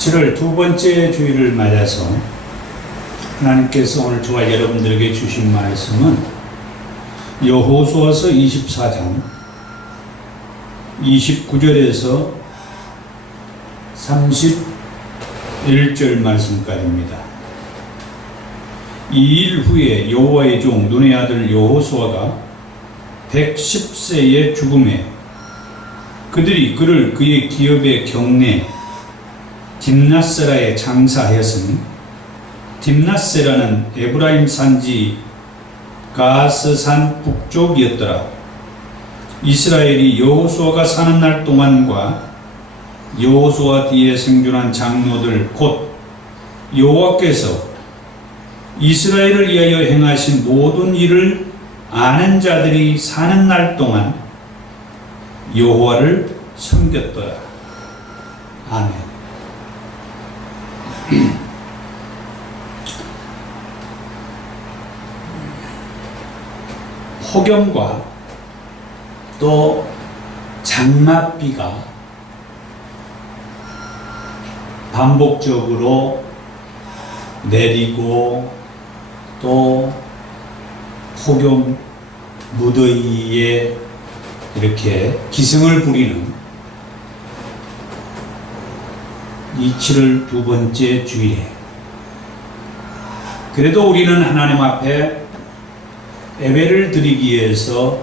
7월 두 번째 주일을 맞아서 하나님께서 오늘 저와 여러분들에게 주신 말씀은 여호수아서 24장 29절에서 31절 말씀까지입니다. 이 일 후에 여호와의 종 눈의 아들 여호수아가 110세의 죽음에 그들이 그를 그의 기업의 경내 딥낫세라에 장사하였으니, 딥낫세라는 에브라임 산지 가스산 북쪽이었더라. 이스라엘이 여호수아가 사는 날 동안과 여호수아 뒤에 생존한 장로들 곧 여호와께서 이스라엘을 위하여 행하신 모든 일을 아는 자들이 사는 날 동안 여호와를 섬겼더라. 아멘. 폭염과 또 장맛비가 반복적으로 내리고 또 폭염 무더위에 이렇게 기승을 부리는 이 7월 두 번째 주일에 그래도 우리는 하나님 앞에 예배를 드리기 위해서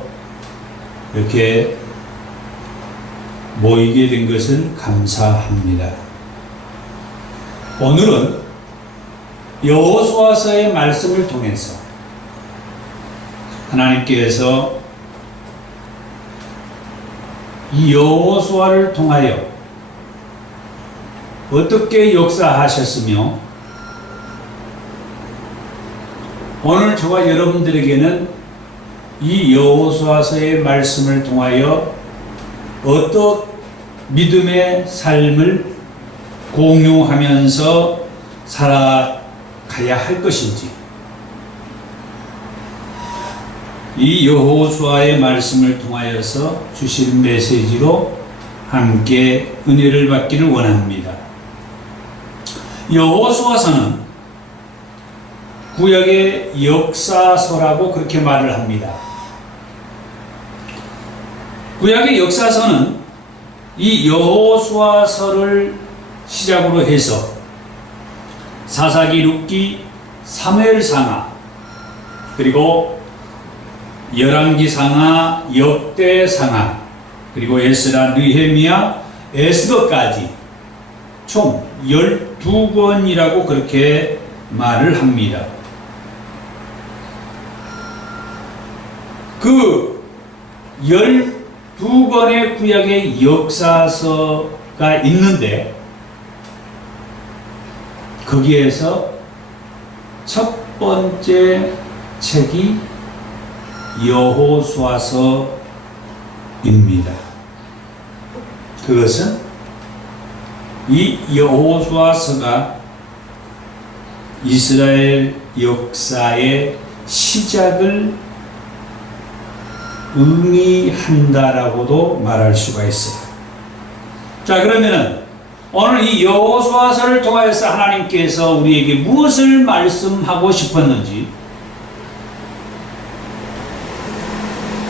이렇게 모이게 된 것을 감사합니다. 오늘은 여호수아서의 말씀을 통해서 하나님께서 이 여호수아를 통하여 어떻게 역사하셨으며 오늘 저와 여러분들에게는 이 여호수아서의 말씀을 통하여 어떤 믿음의 삶을 공유하면서 살아가야 할 것인지, 이 여호수아의 말씀을 통하여서 주신 메시지로 함께 은혜를 받기를 원합니다. 여호수아서는 구약의 역사서라고 그렇게 말을 합니다. 구약의 역사서는 이 여호수아서를 시작으로 해서 사사기, 룻기, 사무엘상하, 그리고 열왕기상하, 역대상하, 그리고 에스라, 느헤미야, 에스더까지 총 12권이라고 그렇게 말을 합니다. 그 12권의 구약의 역사서가 있는데 거기에서 첫 번째 책이 여호수아서입니다. 그것은 이 여호수아서가 이스라엘 역사의 시작을 의미한다라고도 말할 수가 있어요. 자, 그러면은 오늘 이 여호수아서를 통하여서 하나님께서 우리에게 무엇을 말씀하고 싶었는지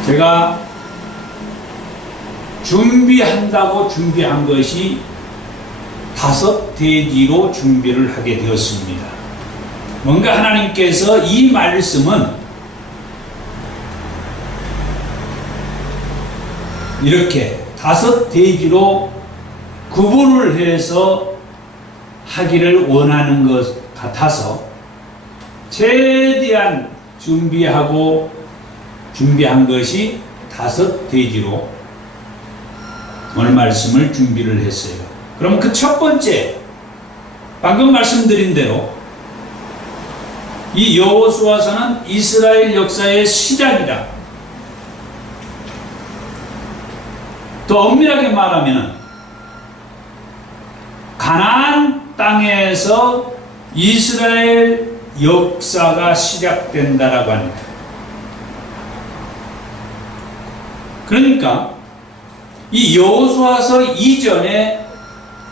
제가 준비한다고 준비한 것이 5대지로 준비를 하게 되었습니다. 뭔가 하나님께서 이 말씀은 이렇게 5대지로 구분을 해서 하기를 원하는 것 같아서 최대한 준비한 것이 5대지로 오늘 말씀을 준비를 했어요. 그럼 그 첫 번째, 방금 말씀드린 대로 이 여호수아서는 이스라엘 역사의 시작이다. 더 엄밀하게 말하면 가나안 땅에서 이스라엘 역사가 시작된다라고 합니다. 그러니까 이 여호수아서 이전에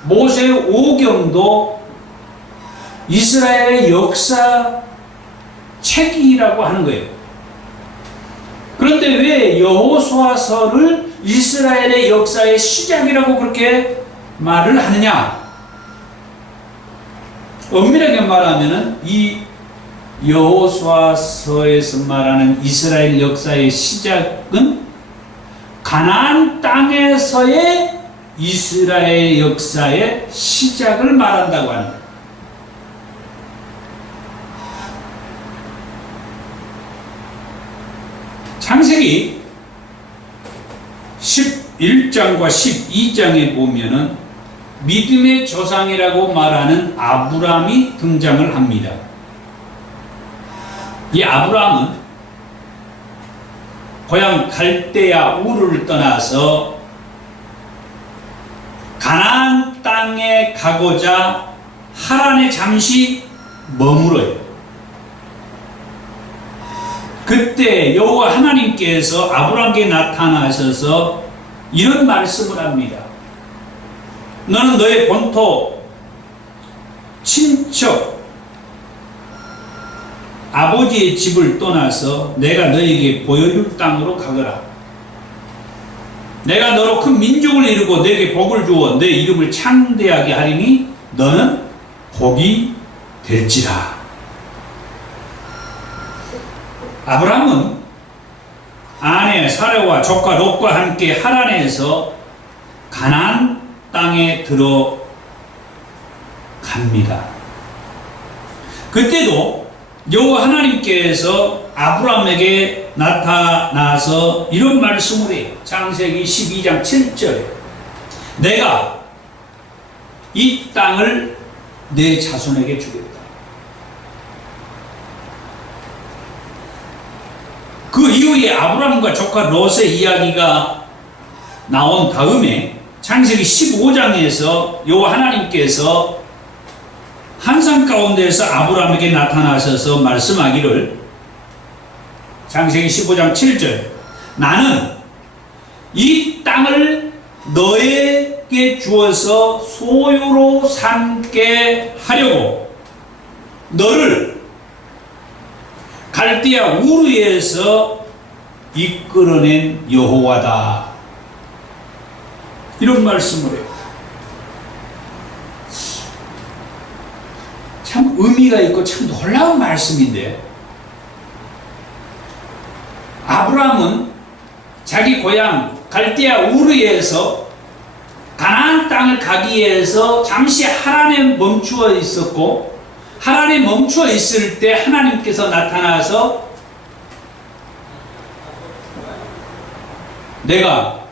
모세 오경도 이스라엘의 역사 책이라고 하는 거예요. 그런데 왜 여호수아서를 이스라엘의 역사의 시작이라고 그렇게 말을 하느냐? 엄밀하게 말하면은 이 여호수아서에서 말하는 이스라엘 역사의 시작은 가나안 땅에서의 이스라엘 역사의 시작을 말한다고 하는 거예요. 창세기 11장과 12장에 보면은 믿음의 조상이라고 말하는 아브라함이 등장을 합니다. 이 아브라함은 고향 갈대아 우르를 떠나서 가나안 땅에 가고자 하란에 잠시 머물어요. 그때 여호와 하나님께서 아브라함에게 나타나셔서 이런 말씀을 합니다. 너는 너의 본토, 친척, 아버지의 집을 떠나서 내가 너에게 보여줄 땅으로 가거라. 내가 너로 큰 민족을 이루고 너에게 복을 주어 내 이름을 창대하게 하리니 너는 복이 될지라. 아브라함은 아내 사레와 조카 롯과 함께 하란에서 가나안 땅에 들어갑니다. 그때도 여호와 하나님께서 아브라함에게 나타나서 이런 말씀을 해요. 창세기 12장 7절에 내가 이 땅을 내 자손에게 주겠다. 그 이후에 아브라함과 조카 롯의 이야기가 나온 다음에 창세기 15장에서 여호와 하나님께서 한산 가운데서 아브라함에게 나타나셔서 말씀하기를 창세기 15장 7절 나는 이 땅을 너에게 주어서 소유로 삼게 하려고 너를 갈대아 우르에서 이끌어낸 여호와다. 이런 말씀을 해요. 참 의미가 있고 참 놀라운 말씀인데 아브라함은 자기 고향 갈대아 우르에서 가나안 땅을 가기 위해서 잠시 하란에 멈추어 있었고 하란에 멈추어 있을 때 하나님께서 나타나서 내가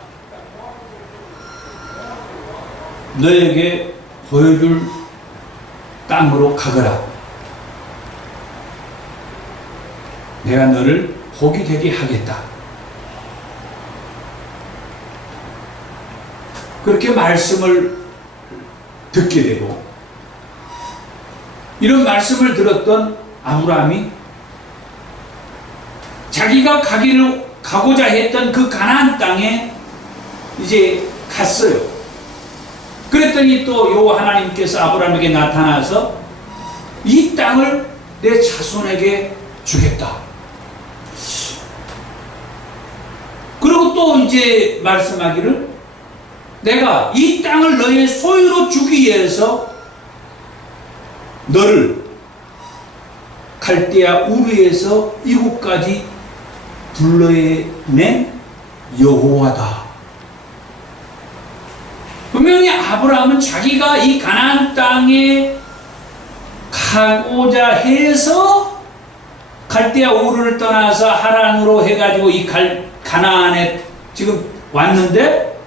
너에게 보여줄 땅으로 가거라. 내가 너를 복이 되게 하겠다. 그렇게 말씀을 듣게 되고 이런 말씀을 들었던 아브라함이 자기가 가고자 했던 그 가나안 땅에 이제 갔어요. 그랬더니 또 여호와 하나님께서 아브라함에게 나타나서 이 땅을 내 자손에게 주겠다. 그리고 또 이제 말씀하기를 내가 이 땅을 너의 소유로 주기 위해서 너를 갈대아 우르에서 이곳까지 불러낸 여호와다. 분명히 아브라함은 자기가 이 가나안 땅에 가고자 해서 갈대아 우르를 떠나서 하란으로 해가지고 이 가나안에 지금 왔는데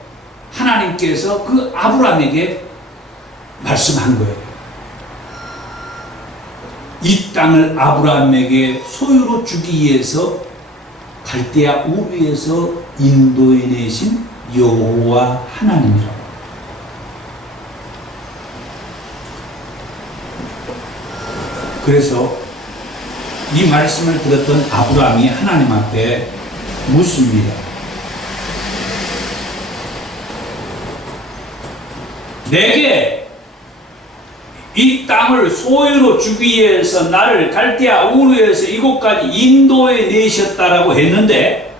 하나님께서 그 아브라함에게 말씀한 거예요. 이 땅을 아브라함에게 소유로 주기 위해서 갈대아 우르에서 인도해내신 여호와 하나님이라고. 그래서 이 말씀을 들었던 아브라함이 하나님 앞에 묻습니다. 내게 이 땅을 소유로 주기 위해서 나를 갈대아 우르에서 이곳까지 인도해 내셨다라고 했는데,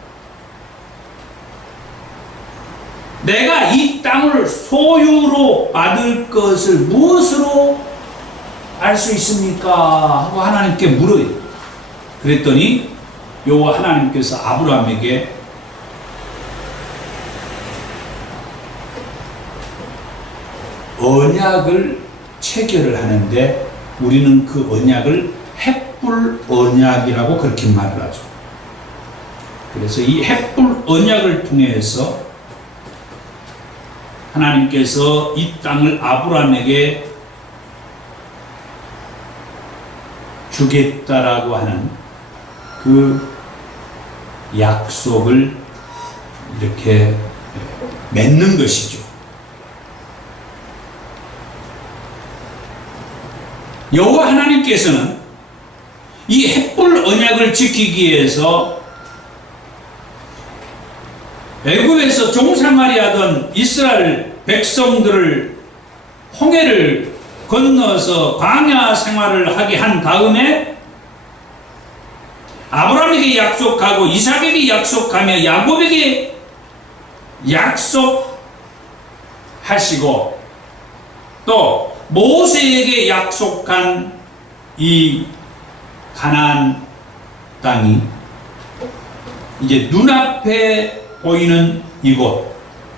내가 이 땅을 소유로 받을 것을 무엇으로 알 수 있습니까? 하고 하나님께 물어요. 그랬더니 여호와 하나님께서 아브라함에게 언약을 체결을 하는데, 우리는 그 언약을 헷불 언약이라고 그렇게 말을 하죠. 그래서 이 헷불 언약을 통해서 하나님께서 이 땅을 아브라함에게 주겠다라고 하는 그 약속을 이렇게 맺는 것이죠. 여호와 하나님께서는 이 헷불 언약을 지키기 위해서 애굽에서 종살이를 하던 이스라엘 백성들을 홍해를 건너서 광야 생활을 하게 한 다음에 아브라함에게 약속하고 이삭에게 약속하며 야곱에게 약속하시고 또 모세에게 약속한 이 가나안 땅이 이제 눈앞에 보이는 이곳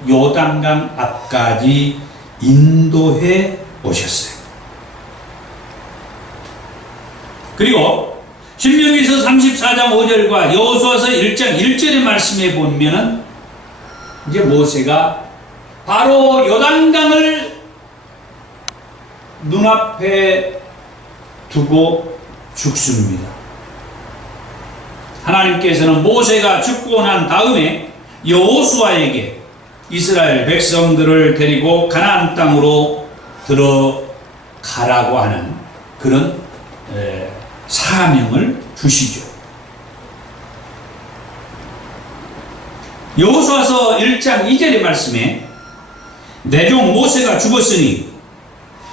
요단강 앞까지 인도해 오셨어요. 그리고 신명기서 34장 5절과 여호수아서 1장 1절의 말씀에 보면은 이제 모세가 바로 요단강을 눈앞에 두고 죽습니다. 하나님께서는 모세가 죽고 난 다음에 여호수아에게 이스라엘 백성들을 데리고 가나안 땅으로 들어가라고 하는 그런 사명을 주시죠. 여호수아서 1장 2절의 말씀에 내 종 모세가 죽었으니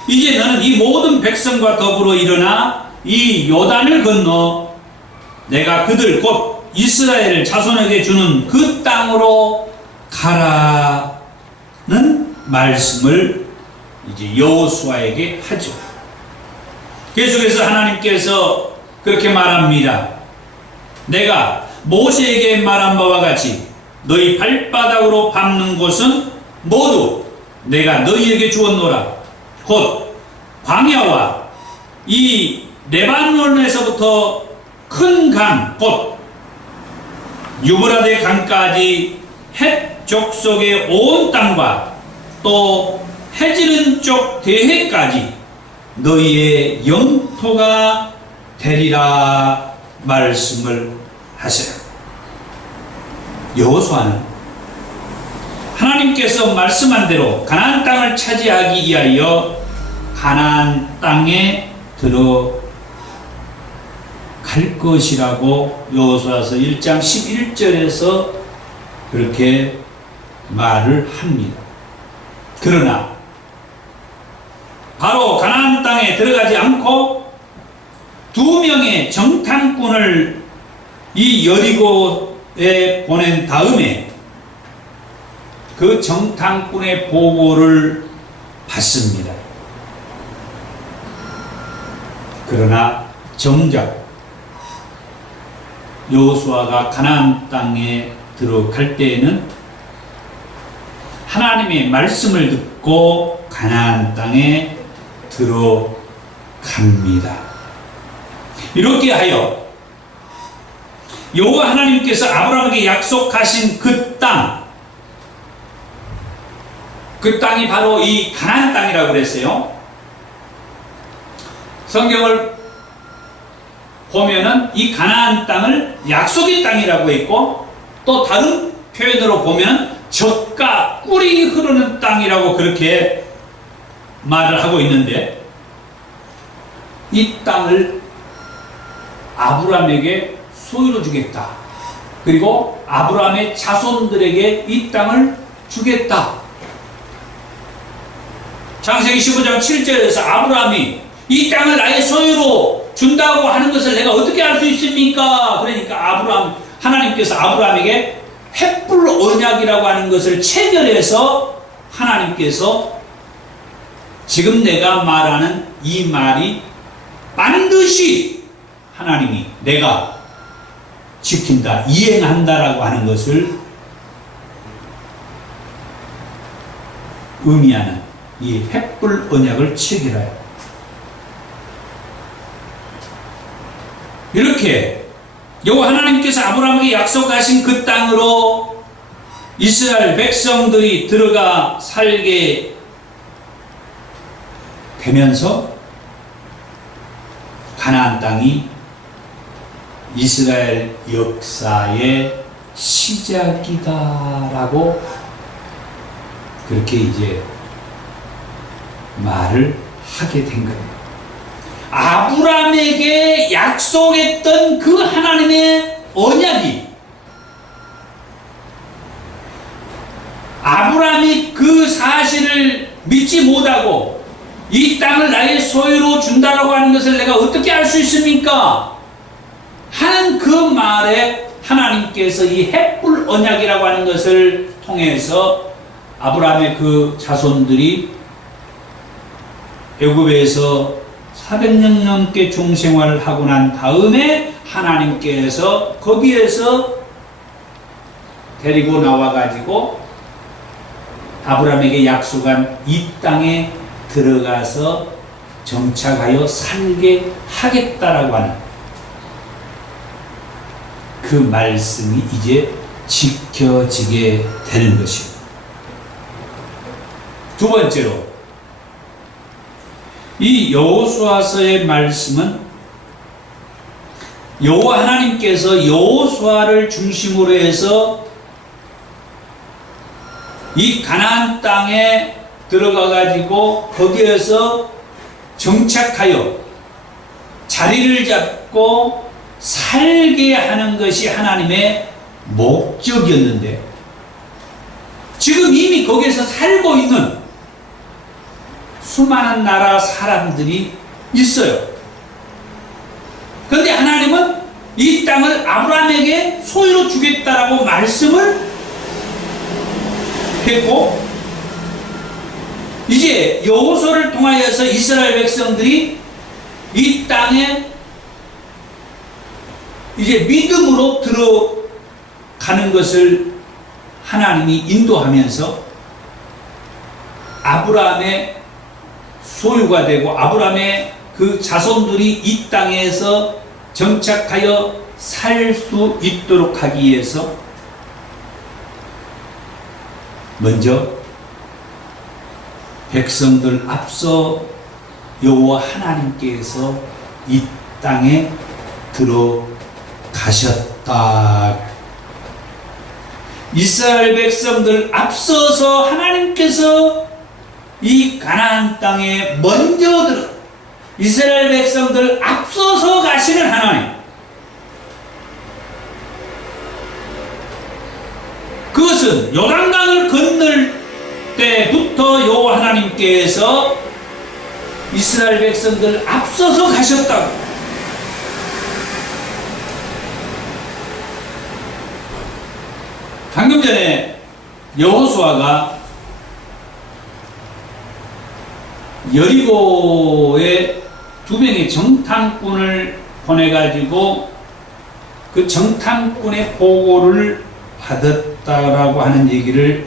이제 너는 이 모든 백성과 더불어 일어나 이 요단을 건너 내가 그들 곧 이스라엘 자손에게 주는 그 땅으로 가라는 말씀을 이제 여호수아에게 하죠. 계속해서 하나님께서 그렇게 말합니다. 내가 모세에게 말한 바와 같이 너희 발바닥으로 밟는 곳은 모두 내가 너희에게 주었노라. 곧 광야와 이 레바논에서부터 큰 강, 곧 유브라데 강까지 헷 족속의 온 땅과 또 해지는 쪽 대해까지 너희의 영토가 되리라 말씀을 하세요. 여호수아는 하나님께서 말씀한 대로 가나안 땅을 차지하기 위하여 가나안 땅에 들어갈 것이라고 여호수아서 1장 11절에서 그렇게 말을 합니다. 그러나 바로 가나안 땅에 들어가지 않고 2명의 정탐꾼을 이 여리고에 보낸 다음에 그 정탐꾼의 보고를 받습니다. 그러나 정작 여호수아가 가나안 땅에 들어갈 때에는 하나님의 말씀을 듣고 가나안 땅에 들어갑니다. 이렇게 하여 여호와 하나님께서 아브라함에게 약속하신 그 땅이 바로 이 가나안 땅이라고 그랬어요. 성경을 보면은 이 가나안 땅을 약속의 땅이라고 했고, 또 다른 표현으로 보면 젖과 꿀이 흐르는 땅이라고 그렇게 말을 하고 있는데, 이 땅을 아브라함에게 소유로 주겠다. 그리고 아브라함의 자손들에게 이 땅을 주겠다. 창세기 15장 7절에서 아브라함이 이 땅을 나의 소유로 준다고 하는 것을 내가 어떻게 알 수 있습니까? 그러니까 하나님께서 아브라함에게 횃불 언약이라고 하는 것을 체결해서 하나님께서 지금 내가 말하는 이 말이 반드시 하나님이 내가 지킨다, 이행한다라고 하는 것을 의미하는 이 횃불 언약을 체결하여 이렇게 여호와 하나님께서 아브라함에게 약속하신 그 땅으로 이스라엘 백성들이 들어가 살게 되면서 가나안 땅이 이스라엘 역사의 시작이다라고 그렇게 이제 말을 하게 된 거예요. 아브라함에게 약속했던 그 하나님의 언약이 아브라함이 그 사실을 믿지 못하고 이 땅을 나의 소유로 준다라고 하는 것을 내가 어떻게 알 수 있습니까? 하는 그 말에 하나님께서 이 횃불 언약이라고 하는 것을 통해서 아브라함의 그 자손들이 애굽에서 400년 넘게 종생활을 하고 난 다음에 하나님께서 거기에서 데리고 나와가지고 아브라함에게 약속한 이 땅에 들어가서 정착하여 살게 하겠다라고 하는 그 말씀이 이제 지켜지게 되는 것입니다. 두 번째로 이 여호수아서의 말씀은 여호와 하나님께서 여호수아를 중심으로 해서 이 가나안 땅에 들어가 가지고 거기에서 정착하여 자리를 잡고 살게 하는 것이 하나님의 목적이었는데 지금 이미 거기에서 살고 있는 수많은 나라 사람들이 있어요. 그런데 하나님은 이 땅을 아브라함에게 소유로 주겠다라고 말씀을 했고 이제 여호수아를 통하여서 이스라엘 백성들이 이 땅에 이제 믿음으로 들어가는 것을 하나님이 인도하면서 아브라함의 소유가 되고 아브라함의 그 자손들이 이 땅에서 정착하여 살 수 있도록 하기 위해서 먼저 백성들 앞서 여호와 하나님께서 이 땅에 들어가셨다. 이스라엘 백성들 앞서서 하나님께서 이 가나안 땅에 먼저 들어 이스라엘 백성들 앞서서 가시는 하나님, 그것은 요단강을 건널 때부터 여호와 하나님께서 이스라엘 백성들 앞서서 가셨다고. 방금 전에 여호수아가 여리고에 2명의 정탐꾼을 보내가지고 그 정탐꾼의 보고를 받았다라고 하는 얘기를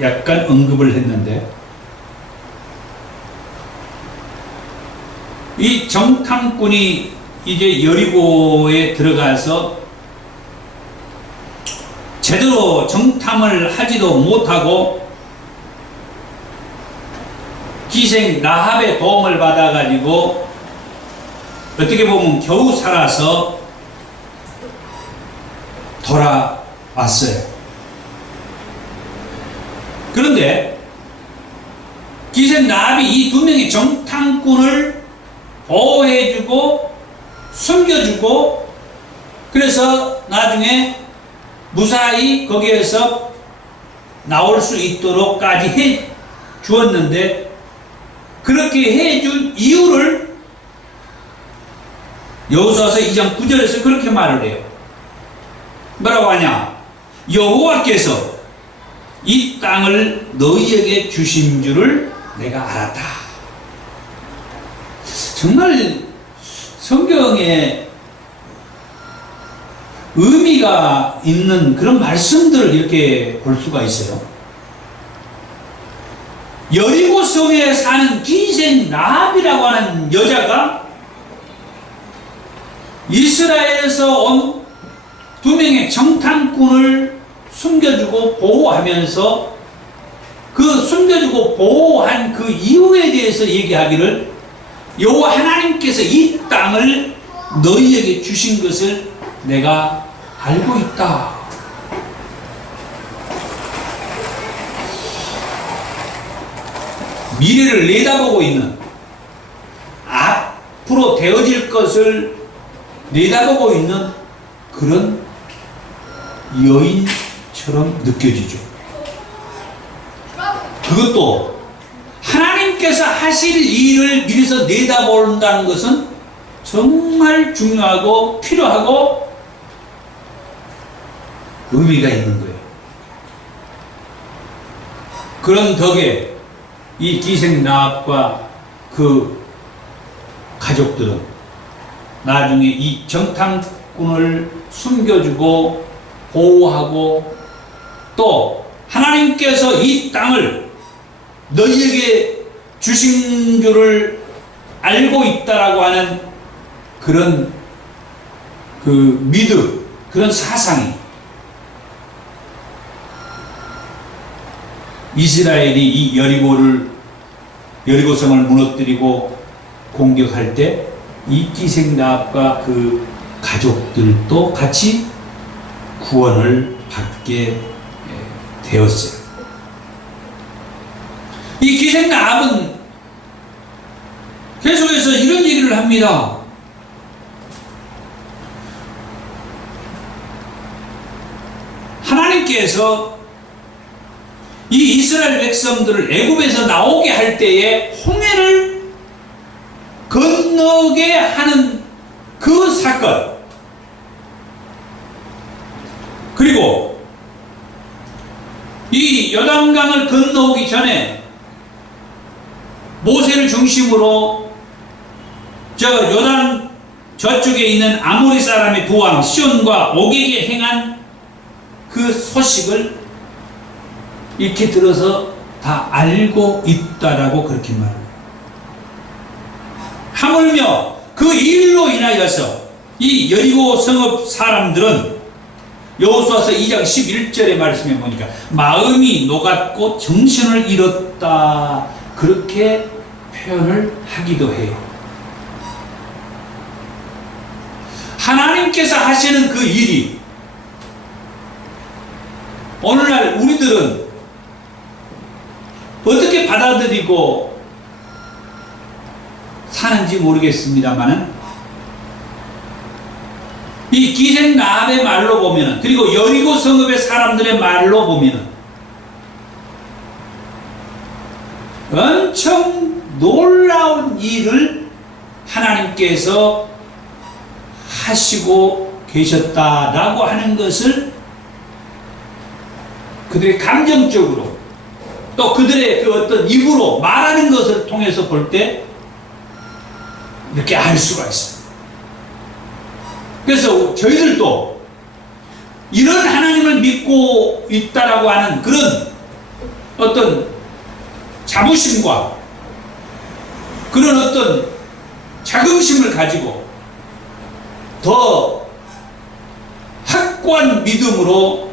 약간 언급을 했는데 이 정탐꾼이 이제 여리고에 들어가서 제대로 정탐을 하지도 못하고 기생 라합의 도움을 받아가지고 어떻게 보면 겨우 살아서 돌아왔어요. 그런데 기생 라합이 이 2명의 정탐꾼을 보호해주고 숨겨주고 그래서 나중에 무사히 거기에서 나올 수 있도록까지 해 주었는데 그렇게 해준 이유를 여호수아서 2장 9절에서 그렇게 말을 해요. 뭐라고 하냐? 여호와께서 이 땅을 너희에게 주신 줄을 내가 알았다. 정말 성경에 의미가 있는 그런 말씀들을 이렇게 볼 수가 있어요. 여리고 성에 사는 기생 라합이라고 하는 여자가 이스라엘에서 온 두 명의 정탐꾼을 숨겨주고 보호하면서 그 숨겨주고 보호한 그 이유에 대해서 얘기하기를 여호와 하나님께서 이 땅을 너희에게 주신 것을 내가 알고 있다. 미래를 내다보고 있는, 앞으로 되어질 것을 내다보고 있는 그런 여인처럼 느껴지죠. 그것도 하나님께서 하실 일을 미리서 내다본다는 것은 정말 중요하고 필요하고 의미가 있는 거예요. 그런 덕에 이 기생 라합과 그 가족들은 나중에 이 정탐꾼을 숨겨주고 보호하고 또 하나님께서 이 땅을 너희에게 주신 줄을 알고 있다라고 하는 그런 그 믿음, 그런 사상이 이스라엘이 이 여리고성을 무너뜨리고 공격할 때 이 기생 라합과 그 가족들도 같이 구원을 받게 되었어요. 이 기생 라합은 계속해서 이런 얘기를 합니다. 하나님께서 이 이스라엘 백성들을 애굽에서 나오게 할 때에 홍해를 건너게 하는 그 사건, 그리고 이 요단강을 건너오기 전에 모세를 중심으로 저 요단 저쪽에 있는 아모리 사람의 두 왕 시온과 옥에게 행한 그 소식을 이렇게 들어서 다 알고 있다라고 그렇게 말합니다. 하물며 그 일로 인하여서 이 여리고 성읍 사람들은 여호수아서 2장 11절의 말씀에 보니까 마음이 녹았고 정신을 잃었다, 그렇게 표현을 하기도 해요. 하나님께서 하시는 그 일이 오늘날 우리들은 어떻게 받아들이고 사는지 모르겠습니다만은 이 기생 라합의 말로 보면은, 그리고 여리고 성읍의 사람들의 말로 보면은 엄청 놀라운 일을 하나님께서 하시고 계셨다라고 하는 것을 그들의 감정적으로 또 그들의 그 어떤 입으로 말하는 것을 통해서 볼 때 이렇게 알 수가 있어요. 그래서 저희들도 이런 하나님을 믿고 있다라고 하는 그런 어떤 자부심과 그런 어떤 자긍심을 가지고 더 확고한 믿음으로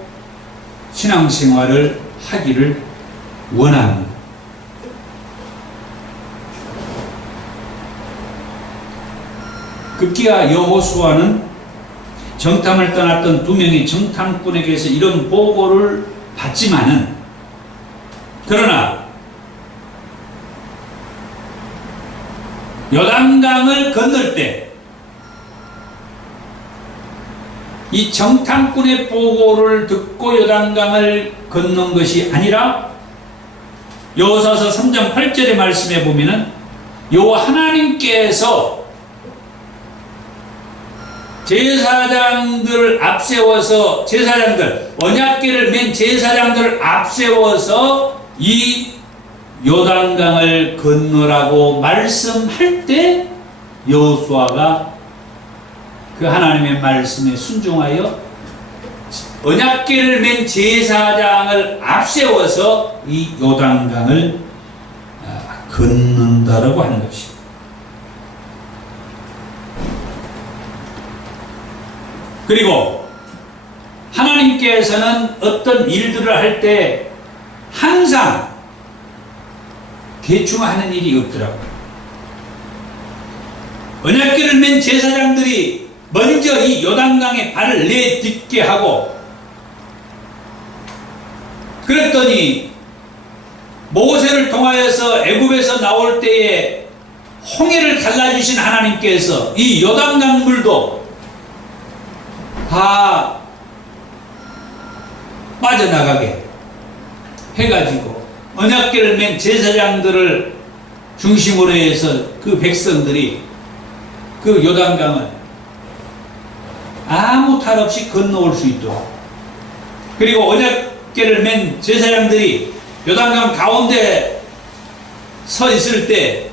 신앙생활을 하기를 원합니다. 급기야 여호수아는 정탐을 떠났던 두 명의 정탐꾼에게서 이런 보고를 받지만은, 그러나 요단강을 건널 때 이 정탐꾼의 보고를 듣고 요단강을 건넌 것이 아니라 여호수아서 3장 8절의 말씀에 보면은 여호와 하나님께서 제사장들 앞세워서 언약궤를 맨 제사장들을 앞세워서 이 요단강을 건너라고 말씀할 때 여호수아가 그 하나님의 말씀에 순종하여 언약궤를 맨 제사장을 앞세워서 이 요단강을 건넌다라고 하는 것입니다. 그리고 하나님께서는 어떤 일들을 할 때 항상 대충 하는 일이 없더라고요. 언약궤를 맨 제사장들이 먼저 이 요단강에 발을 내딛게 하고, 그랬더니 모세를 통하여서 애굽에서 나올 때에 홍해를 갈라주신 하나님께서 이 요단강 물도 다 빠져나가게 해가지고 언약궤를 맨 제사장들을 중심으로 해서 그 백성들이 그 요단강을 아무 탈 없이 건너올 수 있도록, 그리고 언약궤를 맨 제사장들이 요단강 가운데 서 있을 때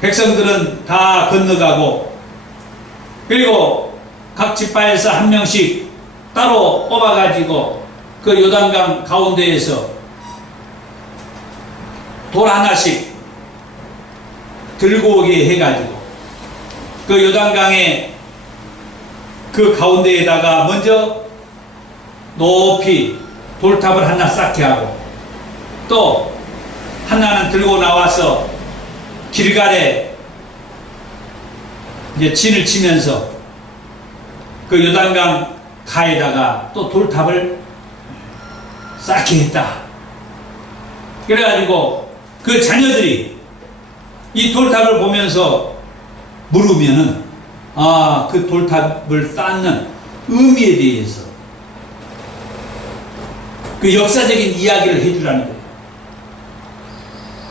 백성들은 다 건너가고, 그리고 각 지파에서 한 명씩 따로 뽑아가지고 그 요단강 가운데에서 돌 하나씩 들고 오게 해가지고 그 요단강의 그 가운데에다가 먼저 높이 돌탑을 하나 쌓게 하고, 또 하나는 들고 나와서 길갈에 이제 진을 치면서 그 요단강 가에다가 또 돌탑을 쌓게 했다. 그래가지고 그 자녀들이 이 돌탑을 보면서 물으면은 그 돌탑을 쌓는 의미에 대해서 그 역사적인 이야기를 해주라는 거예요.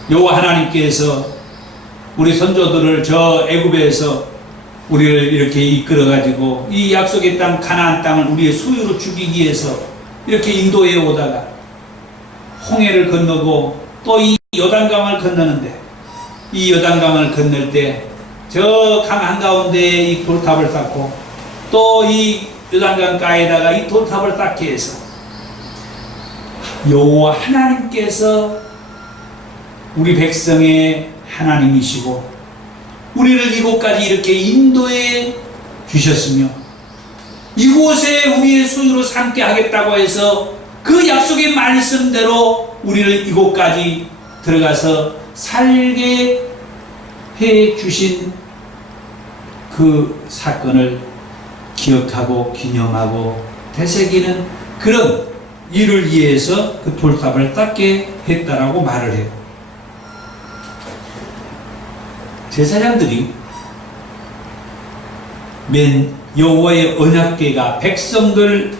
여호와 하나님께서 우리 선조들을 저 애굽에서 우리를 이렇게 이끌어가지고 이 약속의 땅 가나안 땅을 우리의 소유로 주기 위해서 이렇게 인도해 오다가 홍해를 건너고 또 이 요단강을 건너는데, 이 요단강을 건널 때 저 강 한가운데에 이 돌탑을 쌓고 또 이 요단강 가에다가 이 돌탑을 쌓게 해서 여호와 하나님께서 우리 백성의 하나님이시고 우리를 이곳까지 이렇게 인도해 주셨으며 이곳에 우리의 소유로 삼게 하겠다고 해서 그 약속의 말씀대로 우리를 이곳까지 들어가서 살게 해 주신 그 사건을 기억하고 기념하고 되새기는 그런 일을 위해서 그 돌탑을 쌓게 했다라고 말을 해요. 제사장들이 맨 여호와의 언약궤가 백성들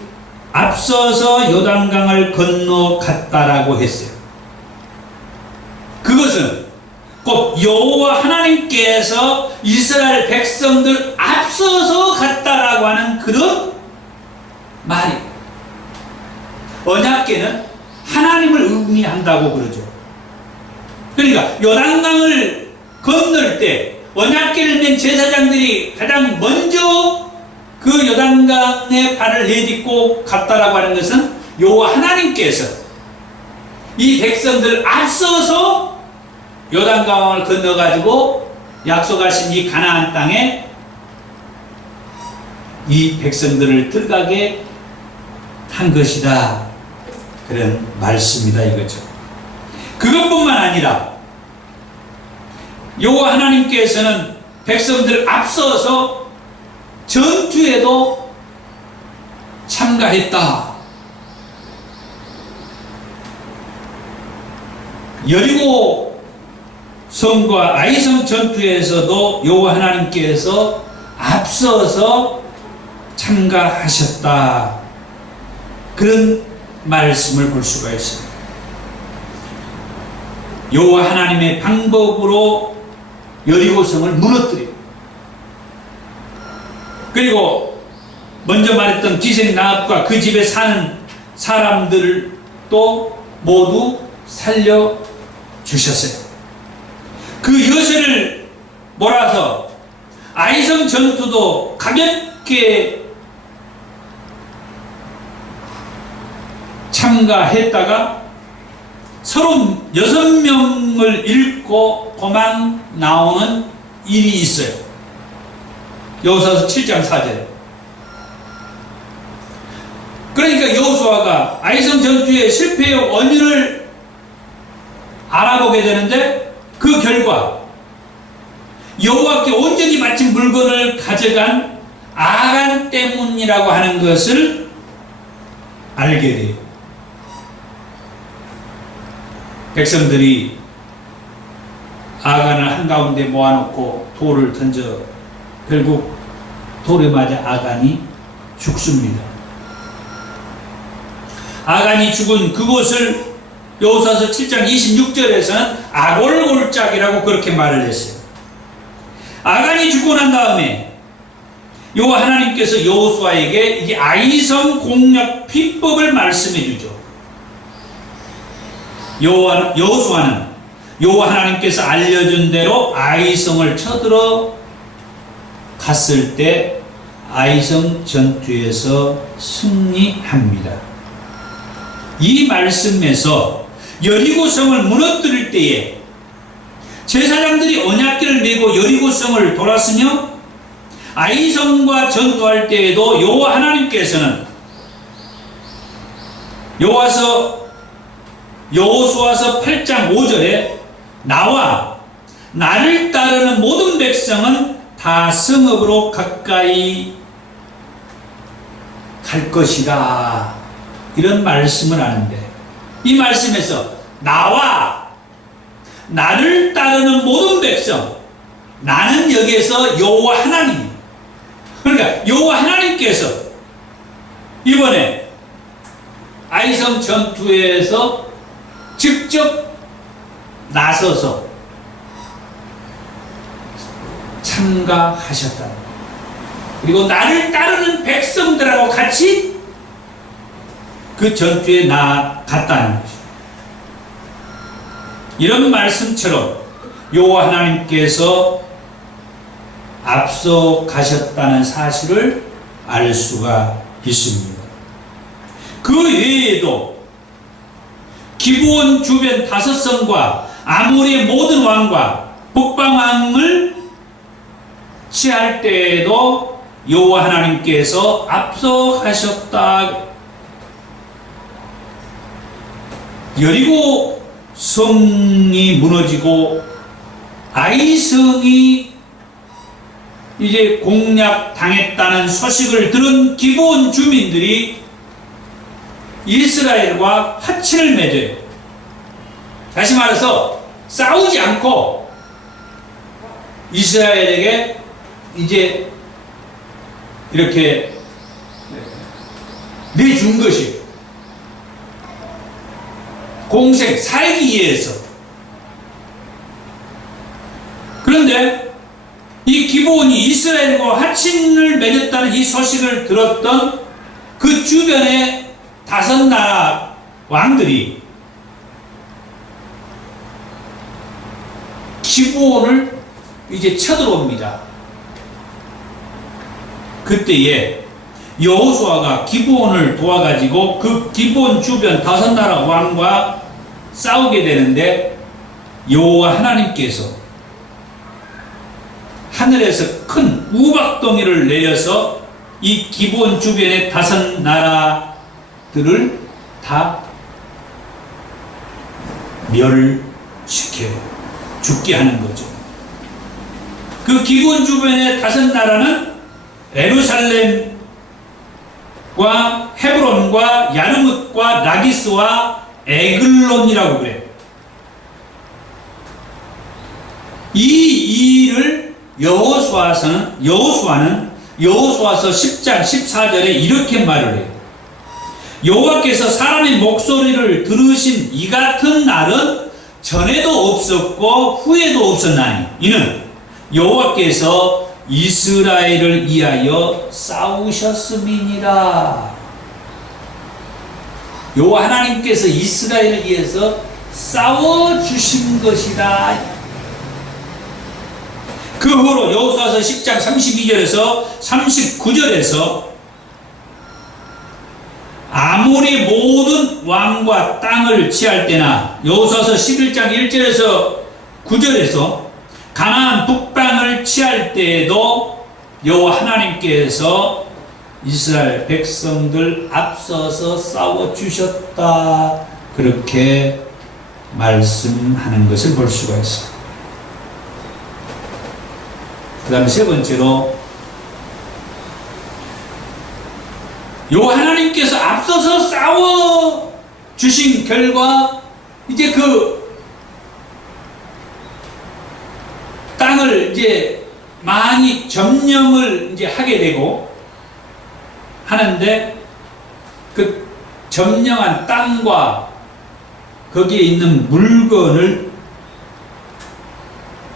앞서서 요단강을 건너갔다라고 했어요. 그것은 곧 여호와 하나님께서 이스라엘 백성들 앞서서 갔다라고 하는 그런 말이에요. 언약궤는 하나님을 의미한다고 그러죠. 그러니까 요단강을 건널 때 언약궤를 맨 제사장들이 가장 먼저 그 요단강에 발을 내딛고 갔다라고 하는 것은 여호와 하나님께서 이 백성들 앞서서 요단강을 건너가지고 약속하신 이 가나안 땅에 이 백성들을 들어가게 한 것이다, 그런 말씀이다 이거죠. 그것뿐만 아니라 여호와 하나님께서는 백성들 앞서서 전투에도 참가했다. 여리고 성과 아이성 전투에서도 여호와 하나님께서 앞서서 참가하셨다, 그런 말씀을 볼 수가 있습니다. 여호와 하나님의 방법으로 여리고성을 무너뜨려요. 그리고 먼저 말했던 기생 나합과 그 집에 사는 사람들도 모두 살려주셨어요. 그 여세를 몰아서 아이성 전투도 가볍게 참가했다가 36명을 잃고 도망 나오는 일이 있어요. 여호수아서 7장 4절. 그러니까 여호수아가 아이성 전투의 실패의 원인을 알아보게 되는데 그 결과 여호와께 온전히 바친 물건을 가져간 아간 때문이라고 하는 것을 알게 돼요. 백성들이 아간을 한가운데 모아놓고 돌을 던져 결국 돌에 맞아 아간이 죽습니다. 아간이 죽은 그곳을 여호수아서 7장 26절에서는 아골골짝이라고 그렇게 말을 했어요. 아간이 죽고 난 다음에 여호와 하나님께서 여호수아에게 이제 아이성 공략 비법을 말씀해 주죠. 여호수아는 여호와 하나님께서 알려준 대로 아이성을 쳐들어 갔을 때 아이성 전투에서 승리합니다. 이 말씀에서 여리고성을 무너뜨릴 때에 제사장들이 언약궤를 메고 여리고성을 돌았으며 아이성과 전투할 때에도 여호와 하나님께서는 여호수아서 8장 5절에 나와 나를 따르는 모든 백성은 다 성읍으로 가까이 갈 것이다, 이런 말씀을 하는데, 이 말씀에서 나와 나를 따르는 모든 백성, 나는 여기에서 여호와 하나님, 그러니까 여호와 하나님께서 이번에 아이성 전투에서 직접 나서서 참가하셨다. 그리고 나를 따르는 백성들하고 같이 그 전투에 나아갔다는 것입니다. 이런 말씀처럼 여호와 하나님께서 앞서 가셨다는 사실을 알 수가 있습니다. 그 외에도 기브온 주변 5성과 아모리의 모든 왕과 북방왕을 취할 때에도 여호와 하나님께서 앞서 가셨다. 여리고 성이 무너지고 아이성이 이제 공략당했다는 소식을 들은 기브온 주민들이 이스라엘과 화친을 맺어요. 다시 말해서 싸우지 않고 이스라엘에게 이제 이렇게 내준 것이 공생, 살기 위해서. 그런데 이 기브온이 이스라엘과 화친을 맺었다는 이 소식을 들었던 그 주변의 5나라 왕들이 기브온을 이제 쳐들어옵니다. 그때에 여호수아가 기브온을 도와가지고 그 기브온 주변 5나라 왕과 싸우게 되는데, 여호와 하나님께서 하늘에서 큰 우박덩이를 내려서 이 기브온 주변의 5나라들을 다 멸시켜요. 죽게 하는 거죠. 그 기브온 주변의 5나라는 예루살렘과 헤브론과 야르뭇과 라기스와 에글론이라고 그래요. 이 일을 여호수아는 여호수아서 10장 14절에 이렇게 말을 해요. 여호와께서 사람의 목소리를 들으신 이 같은 날은 전에도 없었고 후에도 없었나니 이는 여호와께서 이스라엘을 위하여 싸우셨음이니라. 여호와 하나님께서 이스라엘을 위해서 싸워주신 것이다. 그 후로 여호수아서 10장 32절에서 39절에서 아모리 모든 왕과 땅을 취할 때나 여호수아서 11장 1절에서 9절에서 가나안 북방을 취할 때에도 여호와 하나님께서 이스라엘 백성들 앞서서 싸워주셨다. 그렇게 말씀하는 것을 볼 수가 있습니다. 그 다음에 세 번째로 여호와 하나님께서 앞서서 싸워주신 결과 이제 그 땅을 이제 많이 점령을 이제 하게 되고 하는데 그 점령한 땅과 거기에 있는 물건을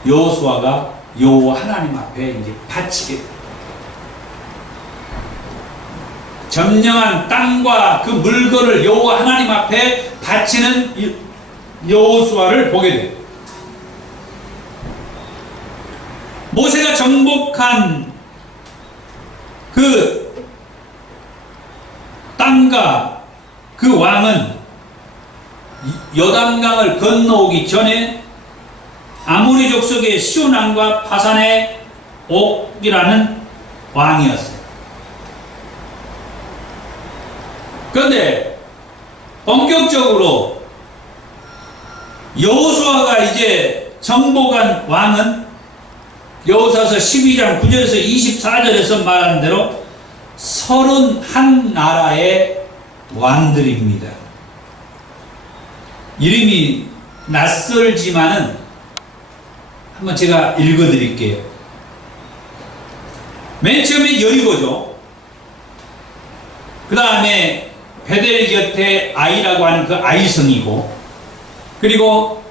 여호수아가 여호와 하나님 앞에 이제 바치게 됩니다. 점령한 땅과 그 물건을 여호와 하나님 앞에 바치는 여호수아를 보게 돼요. 모세가 정복한 그 땅과 그 왕은 요단강을 건너오기 전에 아모리 족속의 시온 왕과 바산의 옥이라는 왕이었어요. 그런데 본격적으로 여호수아가 이제 정복한 왕은 여호수아서 12장 9절에서 24절에서 말하는 대로 31나라의 왕들입니다. 이름이 낯설지만은 한번 제가 읽어드릴게요. 맨 처음에 여리고죠. 그 다음에 베델 곁에 아이라고 하는 그 아이성이고, 그리고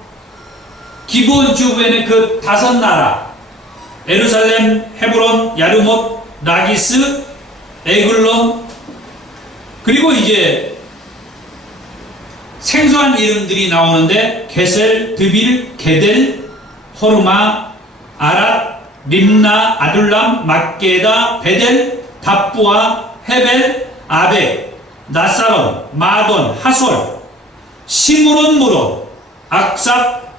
기브온 주변에 그 5나라 예루살렘, 헤브론, 야르못, 라기스, 에글론, 그리고 이제 생소한 이름들이 나오는데 게셀, 드빌, 게델, 호르마, 아랏, 림나, 아둘람, 막게다, 베델, 답부아, 헤벨, 아베, 나사론, 마돈, 하솔, 시므론, 무론, 악삽,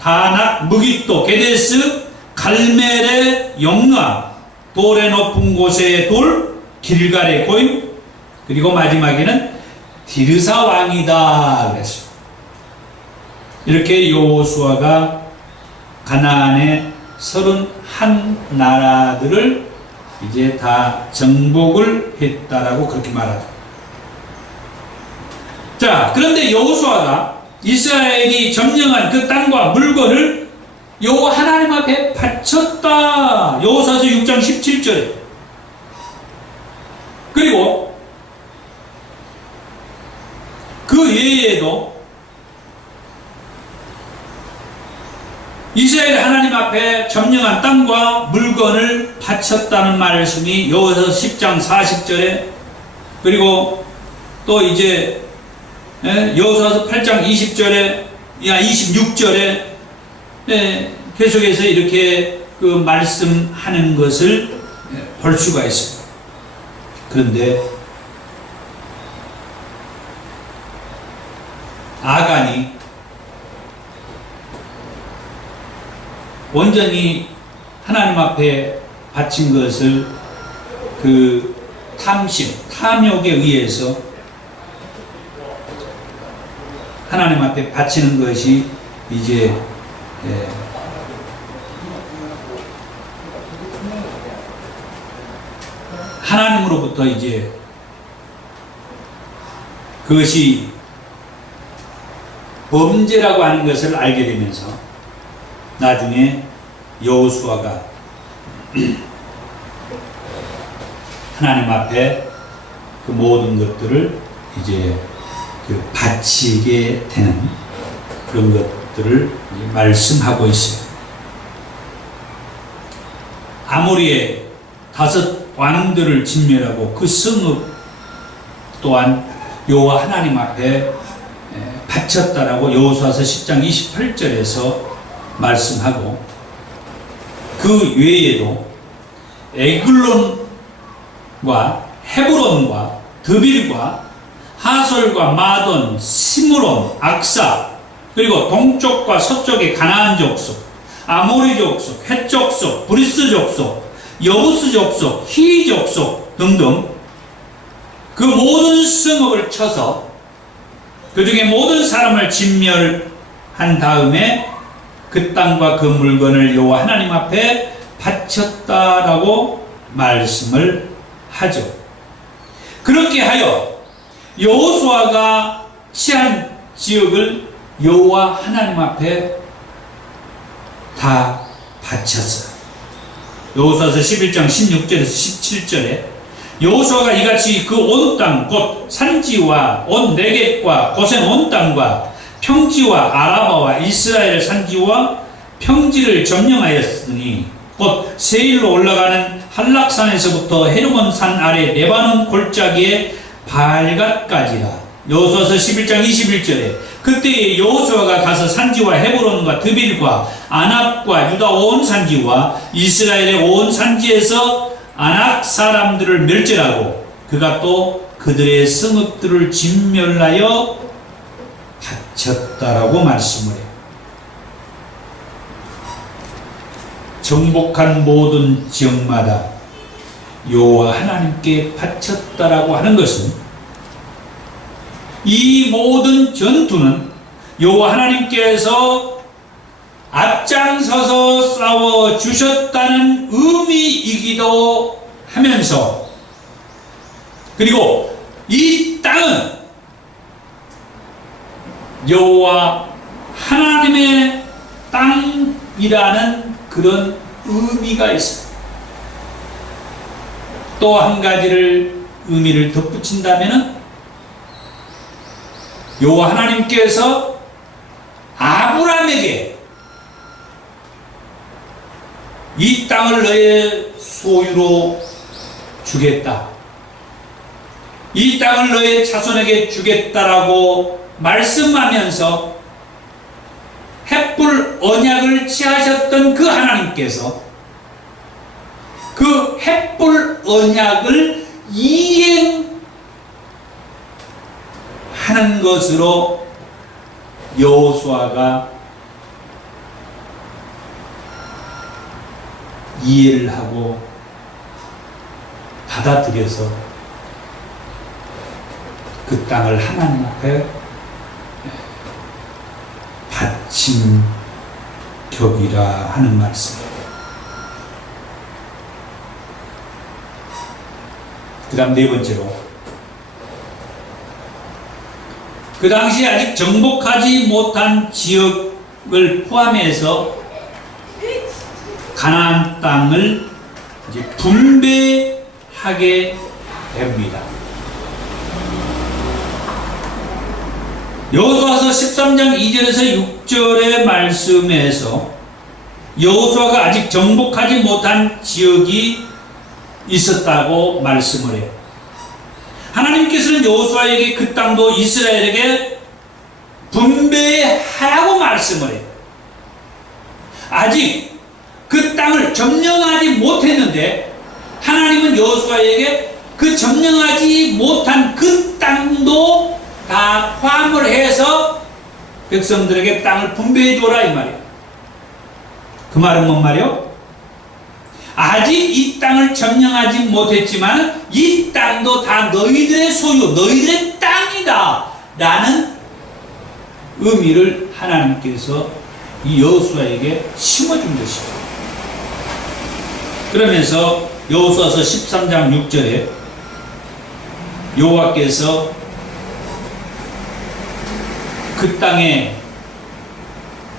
다낙, 무깃도, 게데스, 갈멜의 영라, 돌의 높은 곳의 돌, 길갈의 고임, 그리고 마지막에는 디르사 왕이다 그랬어요. 이렇게 여호수아가 가나안의 31나라들을 이제 다 정복을 했다라고 그렇게 말하죠. 자, 그런데 여호수아가 이스라엘이 점령한 그 땅과 물건을 여호와 하나님 앞에 바쳤다. 여호수아서 6장 17절에. 그리고 그 외에도 이스라엘 하나님 앞에 점령한 땅과 물건을 바쳤다는 말씀이 여호수아서 10장 40절에, 그리고 또 이제 여호수아서 8장 20절에 26절에 계속해서 이렇게 그 말씀하는 것을 볼 수가 있습니다. 그런데 아간이 온전히 하나님 앞에 바친 것을 그 탐욕에 의해서 하나님 앞에 바치는 것이 이제 하나님으로부터 이제 그것이 범죄라고 하는 것을 알게 되면서 나중에 여호수아가 하나님 앞에 그 모든 것들을 이제 그 바치게 되는 그런 것들을 말씀하고 있어요. 아모리의 5 왕들을 진멸하고 그 성읍 또한 여호와 하나님 앞에 바쳤다라고 여호수아서 10장 28절에서 말씀하고, 그 외에도 에글론과 헤브론과 드빌과 하솔과 마돈, 시므론, 악사, 그리고 동쪽과 서쪽의 가나안 족속, 아모리 족속, 헷 족속, 브리스 족속, 여부스 족속, 히 족속 등등 그 모든 성읍을 쳐서 그 중에 모든 사람을 진멸한 다음에 그 땅과 그 물건을 여호와 하나님 앞에 바쳤다라고 말씀을 하죠. 그렇게 하여 여호수아가 취한 지역을 여호와 하나님 앞에 다 바쳤어요. 여호수아서 11장 16절에서 17절에 여호수아가 이같이 그 온 땅 곧 산지와 온 네겝과 고센 온 땅과 평지와 아라바와 이스라엘 산지와 평지를 점령하였으니 곧 세일로 올라가는 한락산에서부터 헤르몬 산 아래 레바논 골짜기의 발갓까지라. 여호수아서 11장 21절에 그때에 여호수아가 가서 산지와 헤브론과 드빌과 아낙과 유다 온 산지와 이스라엘의 온 산지에서 아낙 사람들을 멸절하고 그가 또 그들의 성읍들을 진멸하여 바쳤다라고 말씀을 해요. 정복한 모든 지역마다 여호와 하나님께 바쳤다라고 하는 것은 이 모든 전투는 여호와 하나님께서 앞장서서 싸워 주셨다는 의미이기도 하면서, 그리고 이 땅은 여호와 하나님의 땅이라는 그런 의미가 있어요. 또 한 가지를 의미를 덧붙인다면 여호와 하나님께서 아브라함에게 이 땅을 너의 소유로 주겠다, 이 땅을 너의 자손에게 주겠다라고 말씀하면서 헷불 언약을 취하셨던 그 하나님께서 그 헷불 언약을 이행하는 것으로 여호수아가 이해를 하고 받아들여서 그 땅을 하나님 앞에 바친 격이라 하는 말씀입니다. 그 다음 4번째로, 그 당시 아직 정복하지 못한 지역을 포함해서 가나안 땅을 이제 분배하게 됩니다. 여호수아서 13장 2절에서 6절의 말씀에서 여호수아가 아직 정복하지 못한 지역이 있었다고 말씀을 해요. 하나님께서는 여호수아에게 그 땅도 이스라엘에게 분배하라고 말씀을 해요. 아직 그 땅을 점령하지 못했는데 하나님은 여호수아에게 그 점령하지 못한 그 땅도 다 포함을 해서 백성들에게 땅을 분배해 줘라 이 말이에요. 그 말은 뭔 말이요? 아직 이 땅을 점령하지 못했지만 이 땅도 다 너희들의 소유, 너희들의 땅이다 라는 의미를 하나님께서 이 여호수아에게 심어준 것입니다. 그러면서 여호수아서 13장 6절에 여호와께서 그 땅의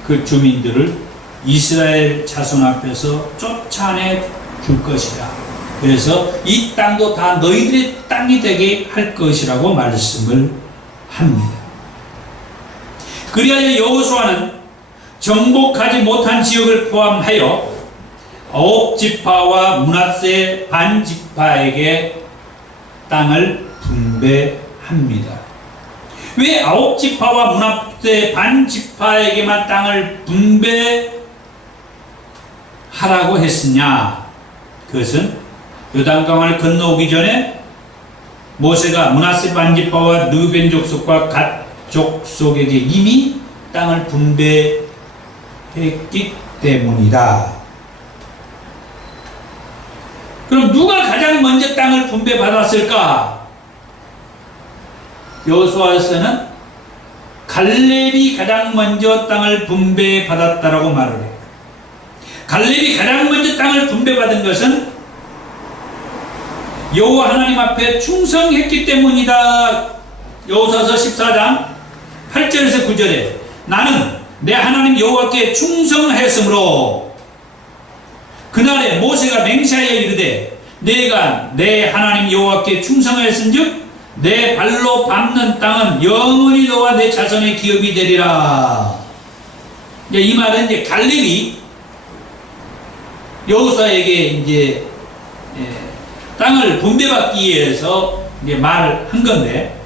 그 주민들을 이스라엘 자손 앞에서 쫓아내 줄 것이다. 그래서 이 땅도 다 너희들의 땅이 되게 할 것이라고 말씀을 합니다. 그리하여 여호수아는 정복하지 못한 지역을 포함하여 9지파와 므낫세 반지파에게 땅을 분배합니다. 왜 9지파와 므낫세 반지파에게만 땅을 분배하라고 했으냐? 그것은 요단강을 건너오기 전에 모세가 므낫세 반지파와 르벤 족속과 갓 족속에게 이미 땅을 분배했기 때문이다. 그럼 누가 가장 먼저 땅을 분배받았을까? 여호수아서는 갈렙이 가장 먼저 땅을 분배받았다라고 말을 해요. 갈렙이 가장 먼저 땅을 분배받은 것은 여호와 하나님 앞에 충성했기 때문이다. 여호수아서 14장 8절에서 9절에 나는 내 하나님 여호와께 충성하였으므로 그날에 모세가 맹세하여 이르되 내가 내 하나님 여호와께 충성하였은즉 내 발로 밟는 땅은 영원히 너와 내 자손의 기업이 되리라. 이 말은 이제 갈렙이 여호수아에게 이제 땅을 분배받기 위해서 이제 말을 한 건데,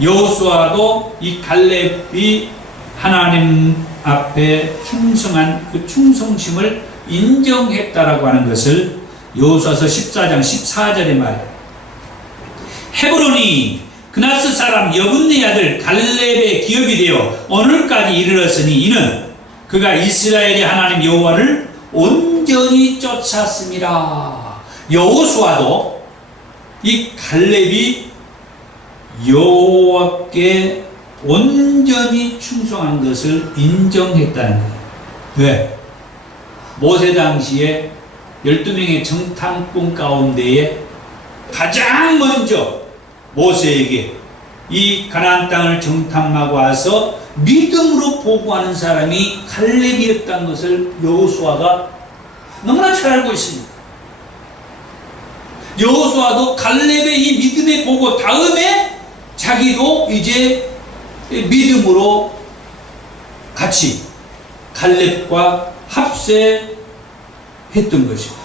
여호수아도 이 갈렙이 하나님 앞에 충성한 그 충성심을 인정했다라고 하는 것을 여호수아서 14장 14절에 말해요. 헤브론이 그나스 사람 여분네 아들 갈렙의 기업이 되어 오늘까지 이르렀으니 이는 그가 이스라엘의 하나님 여호와를 온전히 쫓았습니다. 여호수아도 이 갈렙이 여호와께 온전히 충성한 것을 인정했다는 거예요. 왜? 모세 당시에 12명의 정탐꾼 가운데에 가장 먼저 모세에게 이 가나안 땅을 정탐하고 와서 믿음으로 보고하는 사람이 갈렙이었다는 것을 여호수아가 너무나 잘 알고 있습니다. 여호수아도 갈렙의 이 믿음의 보고 다음에 자기도 이제 믿음으로 같이 갈렙과 합세했던 것입니다.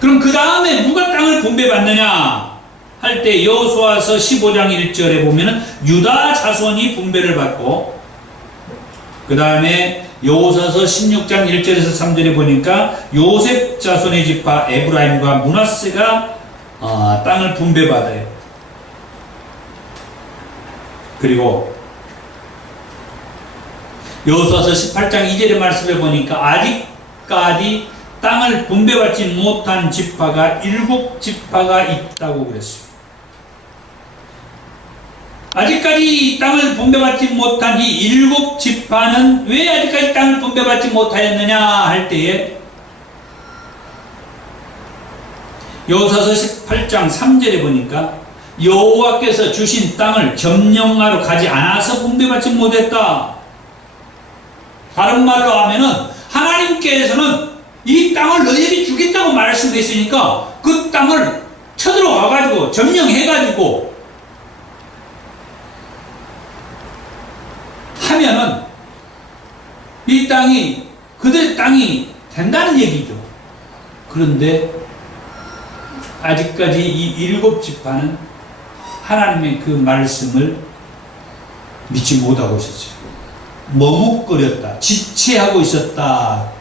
그럼 그 다음에 누가 땅을 분배받느냐 할 때 여호수아서 15장 1절에 보면은 유다 자손이 분배를 받고, 그 다음에 여호수아서 16장 1절에서 3절에 보니까 요셉 자손의 지파 에브라임과 므낫세가 땅을 분배받아요. 그리고 여호수아서 18장 2절의 말씀에 보니까 아직까지 땅을 분배받지 못한 지파가 7지파가 있다고 그랬습니다. 아직까지 땅을 분배받지 못한 이 7지파는 왜 아직까지 땅을 분배받지 못하였느냐 할 때에 여호수아서 18장 3절에 보니까 여호와께서 주신 땅을 점령하러 가지 않아서 분배받지 못했다. 다른 말로 하면은 하나님께서는 이 땅을 너희에게 주겠다고 말씀했으니까 그 땅을 쳐들어와 가지고 점령해 가지고 하면은 이 땅이 그들의 땅이 된다는 얘기죠. 그런데 아직까지 이 7지파는 하나님의 그 말씀을 믿지 못하고 있었어요. 머뭇거렸다. 지체하고 있었다.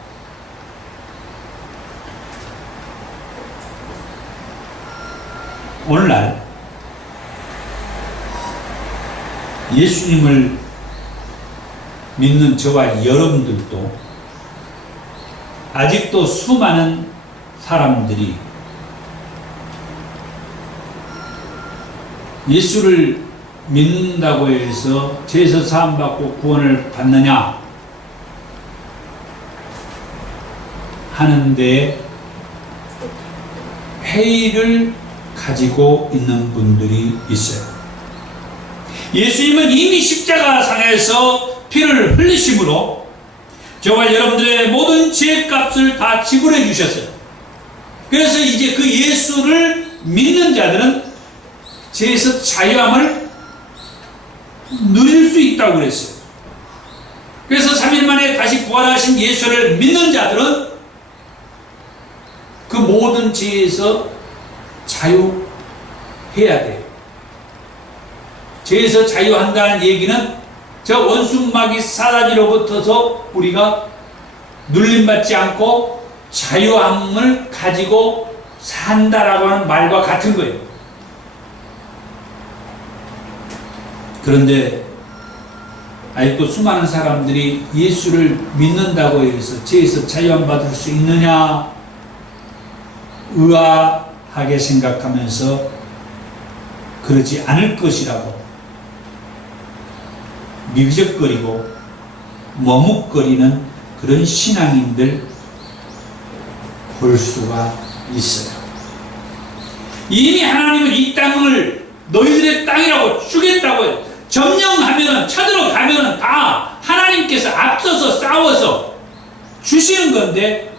오늘날 예수님을 믿는 저와 여러분들도 아직도 수많은 사람들이 예수를 믿는다고 해서 죄에서 사함받고 구원을 받느냐 하는데 회의를 가지고 있는 분들이 있어요. 예수님은 이미 십자가상에서 피를 흘리심으로 저와 여러분들의 모든 죄값을 다 지불해 주셨어요. 그래서 이제 그 예수를 믿는 자들은 죄에서 자유함을 누릴 수 있다고 그랬어요. 그래서 3일 만에 다시 부활하신 예수를 믿는 자들은 그 모든 죄에서 자유해야 돼요. 죄에서 자유한다는 얘기는 저 원수마귀 사단으로부터서 우리가 눌림받지 않고 자유함을 가지고 산다라고 하는 말과 같은 거예요. 그런데 아직도 수많은 사람들이 예수를 믿는다고 해서 죄에서 자유함 받을 수 있느냐 의아하게 생각하면서 그러지 않을 것이라고 미적거리고 머뭇거리는 그런 신앙인들 볼 수가 있어요. 이미 하나님은 이 땅을 너희들의 땅이라고 주겠다고 점령하면은 쳐들어가면은 다 하나님께서 앞서서 싸워서 주시는 건데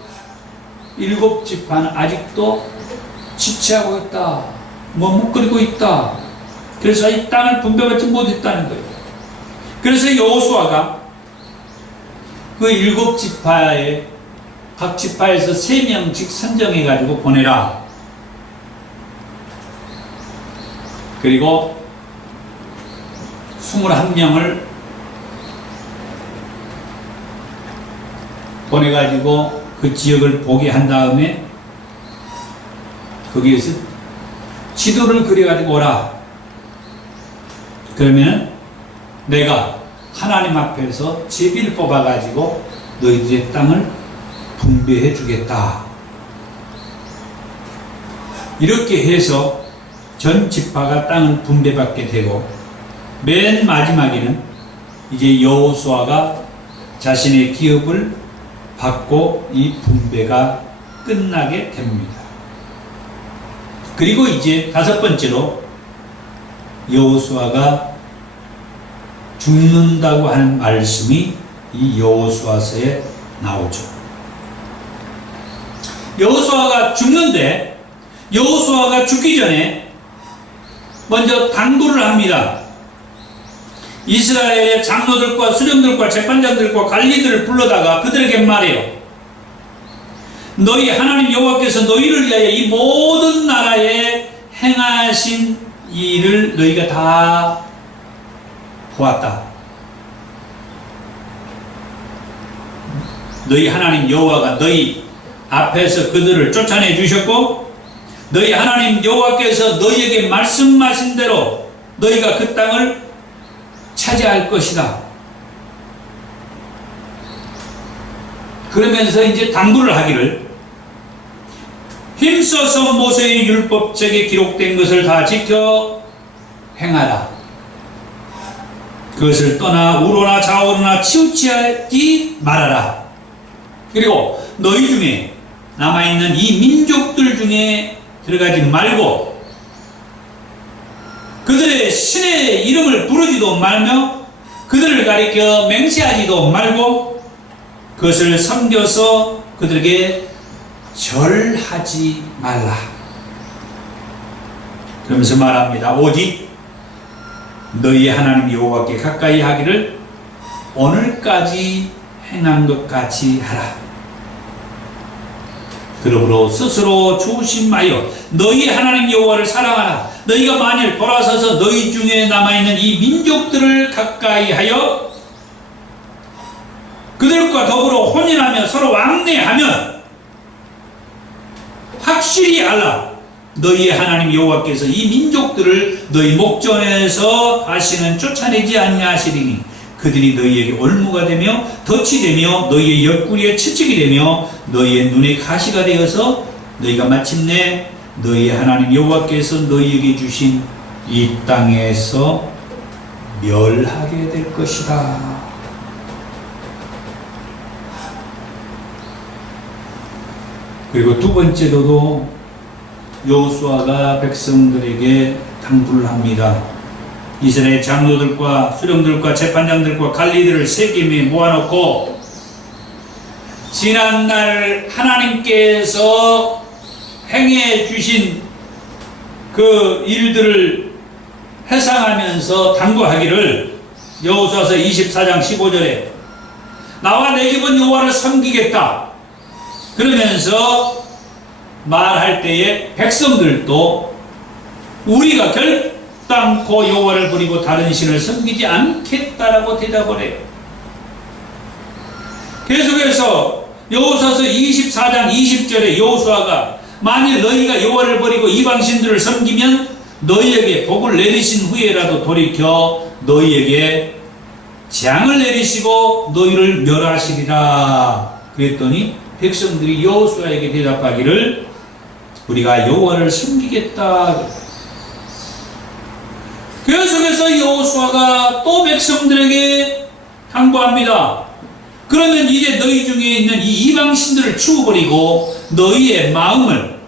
7지파는 아직도 지체하고 있다. 머뭇거리고 있다. 그래서 이 땅을 분배받지 못했다는 거예요. 그래서 여호수아가 그 7지파에 각 지파에서 3명씩 선정해 가지고 보내라. 그리고 21명을 보내가지고 그 지역을 보게 한 다음에 거기에서 지도를 그려가지고 오라. 그러면 내가 하나님 앞에서 제비를 뽑아가지고 너희들의 땅을 분배해 주겠다. 이렇게 해서 전 지파가 땅을 분배받게 되고 맨 마지막에는 이제 여호수아가 자신의 기업을 받고 이 분배가 끝나게 됩니다. 그리고 이제 5번째로 여호수아가 죽는다고 하는 말씀이 이 여호수아서에 나오죠. 여호수아가 죽는데 여호수아가 죽기 전에 먼저 당부를 합니다. 이스라엘의 장로들과 수령들과 재판장들과 관리들을 불러다가 그들에게 말해요. 너희 하나님 여호와께서 너희를 위하여 이 모든 나라에 행하신 일을 너희가 다 보았다. 너희 하나님 여호와가 너희 앞에서 그들을 쫓아내 주셨고 너희 하나님 여호와께서 너희에게 말씀하신 대로 너희가 그 땅을 차지할 것이다. 그러면서 이제 당부를 하기를 힘써서 모세의 율법책에 기록된 것을 다 지켜 행하라. 그것을 떠나 우로나 좌우로나 치우치지 말아라. 그리고 너희 중에 남아있는 이 민족들 중에 들어가지 말고 그들의 신의 이름을 부르지도 말며 그들을 가리켜 맹세하지도 말고 그것을 섬겨서 그들에게 절하지 말라. 그러면서 말합니다. 오직 너희 하나님 여호와께 가까이 하기를 오늘까지 행한 것 같이 하라. 그러므로 스스로 조심하여 너희 하나님 여호와를 사랑하라. 너희가 만일 돌아서서 너희 중에 남아있는 이 민족들을 가까이 하여 그들과 더불어 혼인하며 서로 왕래하면 확실히 알라. 너희의 하나님 여호와께서 이 민족들을 너희 목전에서 다시는 쫓아내지 아니하시리니 그들이 너희에게 올무가 되며 덫이 되며 너희의 옆구리에 채찍이 되며 너희의 눈에 가시가 되어서 너희가 마침내 너희의 하나님 여호와께서 너희에게 주신 이 땅에서 멸하게 될 것이다. 그리고 두 번째로도 여호수아가 백성들에게 당부를 합니다. 이스라엘 장로들과 수령들과 재판장들과 관리들을 세겜에 모아놓고 지난날 하나님께서 행해 주신 그 일들을 회상하면서 당부하기를 여호수아서 24장 15절에 나와 내 집은 여호와를 섬기겠다. 그러면서 말할 때에 백성들도 우리가 결단코 여호와를 버리고 다른 신을 섬기지 않겠다라고 대답을 해요. 계속해서 여호수아서 24장 20절에 여호수아가 만일 너희가 여호와를 버리고 이방신들을 섬기면 너희에게 복을 내리신 후에라도 돌이켜 너희에게 재앙을 내리시고 너희를 멸하시리라. 그랬더니 백성들이 여호수아에게 대답하기를 우리가 여호와를 섬기겠다. 계속해서 여호수아가 또 백성들에게 당부합니다. 그러면 이제 너희 중에 있는 이 이방신들을 치워버리고 너희의 마음을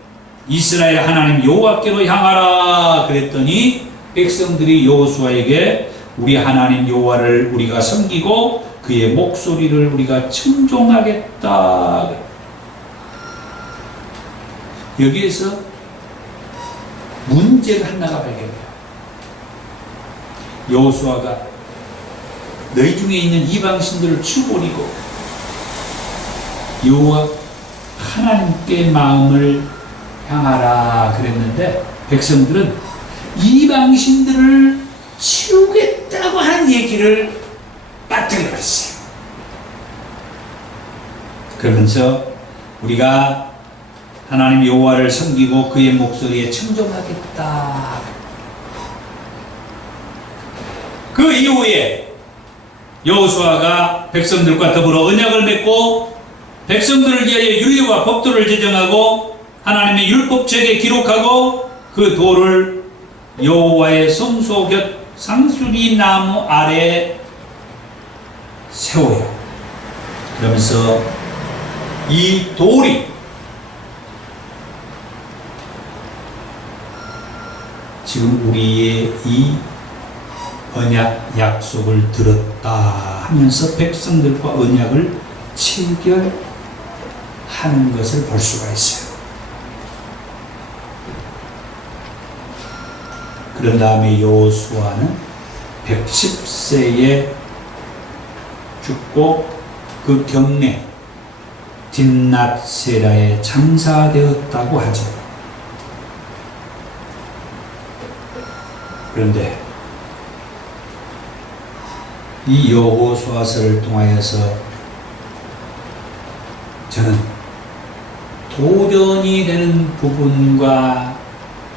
이스라엘 하나님 여호와께로 향하라. 그랬더니 백성들이 여호수아에게 우리 하나님 여호와를 우리가 섬기고 그의 목소리를 우리가 청종하겠다. 여기에서 문제가 하나가 발견돼요. 여호수아가 너희 중에 있는 이방신들을 치워버리고 여호와 하나님께 마음을 향하라 그랬는데 백성들은 이방신들을 치우겠다고 하는 얘기를 빠뜨려 버렸어요. 그러면서 우리가 하나님 여호와를 섬기고 그의 목소리에 청종하겠다. 그 이후에 여호수아가 백성들과 더불어 언약을 맺고 백성들을 위하여 율례와 법도를 제정하고 하나님의 율법책에 기록하고 그 돌을 여호와의 성소 곁 상수리 나무 아래 세워요. 그러면서 이 돌이 지금 우리의 이 언약 약속을 들었다 하면서 백성들과 언약을 체결하는 것을 볼 수가 있어요. 그런 다음에 여호수아는 110세에 죽고 그 경내 딥낫세라에 장사되었다고 하죠. 그런데 이 여호수아서를 통하여서 저는 도전이 되는 부분과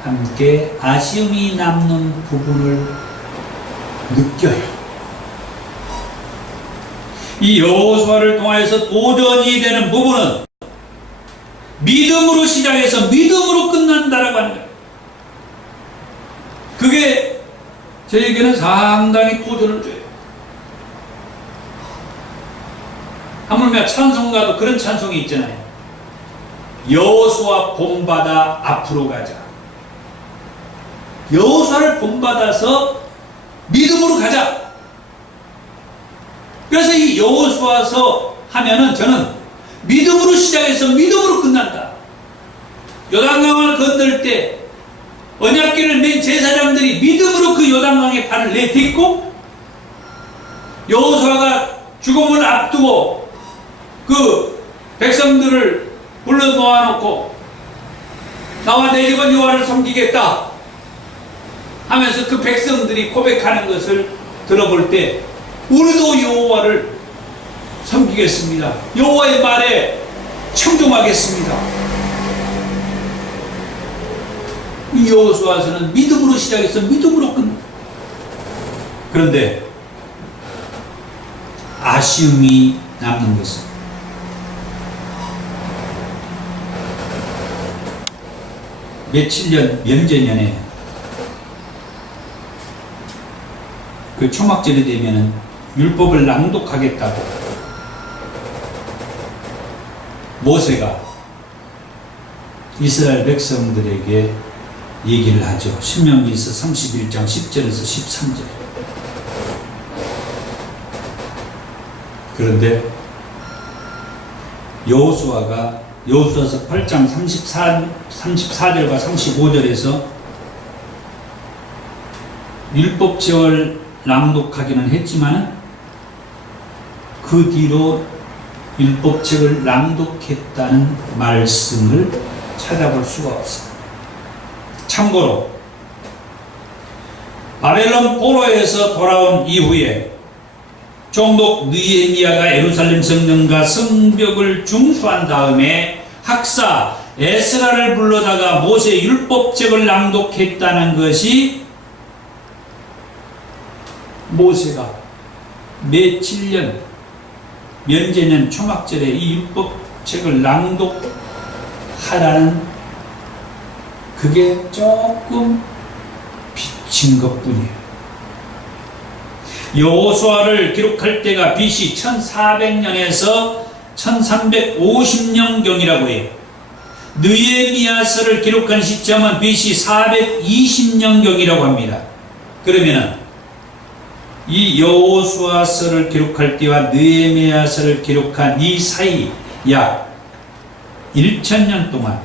함께 아쉬움이 남는 부분을 느껴요. 이 여호수아를 통하여서 도전이 되는 부분은 믿음으로 시작해서 믿음으로 끝난다라고 하는 거예요. 그게 저에게는 상당히 도전을 줘요. 하물며 찬송가도 그런 찬송이 있잖아요. 여호수아 본받아 앞으로 가자. 여호수아를 본받아서 믿음으로 가자. 그래서 이 여호수아서 하면은 저는 믿음으로 시작해서 믿음으로 끝난다. 요단강을 건널 때 언약궤를 맨 제사장들이 믿음으로 그 요단강에 발을 내딛고 여호수아가 죽음을 앞두고 그 백성들을 불러 모아놓고 나와 내 집은 여호와를 섬기겠다 하면서 그 백성들이 고백하는 것을 들어볼 때 우리도 여호와를 섬기겠습니다. 여호와의 말에 청종하겠습니다. 이 여호수아서는 믿음으로 시작해서 믿음으로 끝납니다. 그런데 아쉬움이 남는 것은 몇년에 그 초막절이 되면은 율법을 낭독하겠다고 모세가 이스라엘 백성들에게 얘기를 하죠. 신명기서 31장 10절에서 13절. 그런데 여호수아서 8장 34절과 35절에서 율법책을 낭독하기는 했지만 그 뒤로 율법책을 낭독했다는 말씀을 찾아볼 수가 없습니다. 참고로 바벨론 포로에서 돌아온 이후에 총독 느헤미야가 예루살렘 성전과 성벽을 중수한 다음에 학사 에스라를 불러다가 모세 율법책을 낭독했다는 것이 모세가 며칠 면제년 초막절에 이 율법책을 낭독하라는 그게 조금 비친 것뿐이에요. 여호수아를 기록할 때가 BC 1400년에서 1350년경이라고 해요. 느헤미야서를 기록한 시점은 BC 420년경이라고 합니다. 그러면은 이 여호수아서를 기록할 때와 느헤미야서를 기록한 이 사이 약 1000년 동안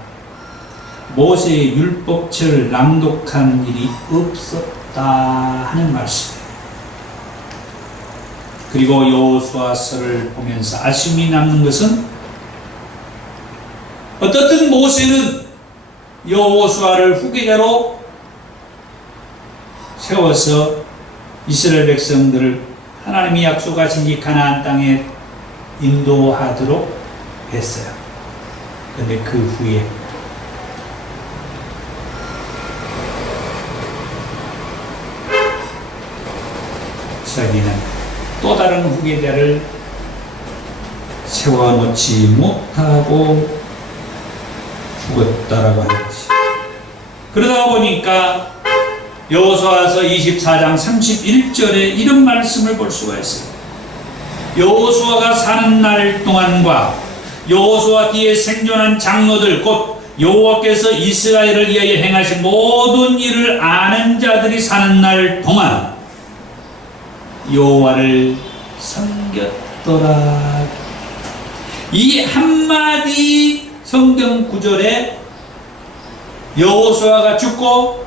모세의 율법책을 낭독하는 일이 없었다 하는 말씀이에요. 그리고 여호수아서를 보면서 아쉬움이 남는 것은 어떻든 모세는 여호수아를 후계자로 세워서 이스라엘 백성들을 하나님이 약속하신 이 가나안 땅에 인도하도록 했어요. 그런데 그 후에 자기는 또 다른 후계자를 세워놓지 못하고 죽었다라고 하는 것이. 그러다 보니까 여호수아서 24장 31절에 이런 말씀을 볼 수가 있어요. 여호수아가 사는 날 동안과 여호수아 뒤에 생존한 장로들 곧 여호와께서 이스라엘을 위하여 행하신 모든 일을 아는 자들이 사는 날 동안 여호와를 섬겼더라. 이 한마디 성경 구절에 여호수아가 죽고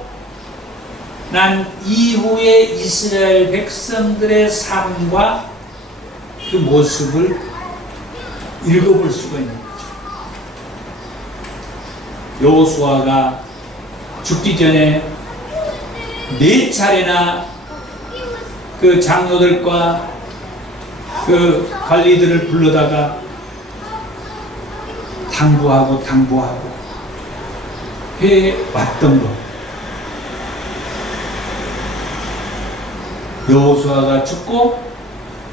난 이후에 이스라엘 백성들의 삶과 그 모습을 읽어볼 수가 있는 거죠. 여호수아가 죽기 전에 4차례나 그 장로들과 그 관리들을 불러다가 당부하고 해왔던 것. 여호수아가 죽고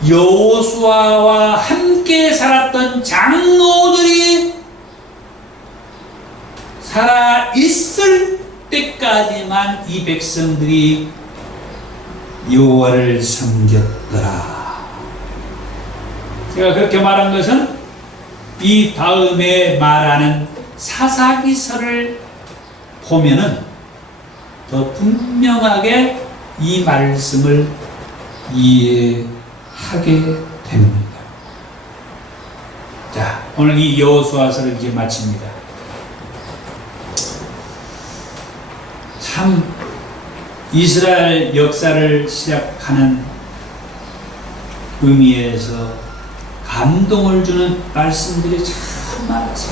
여호수아와 함께 살았던 장로들이 살아있을 때까지만 이 백성들이 여호와를 섬겼더라. 제가 그렇게 말한 것은 이 다음에 말하는 사사기서를 보면은 더 분명하게 이 말씀을 이해하게 됩니다. 자, 오늘 이 여호수아서를 이제 마칩니다. 참 이스라엘 역사를 시작하는 의미에서 감동을 주는 말씀들이 참 많아서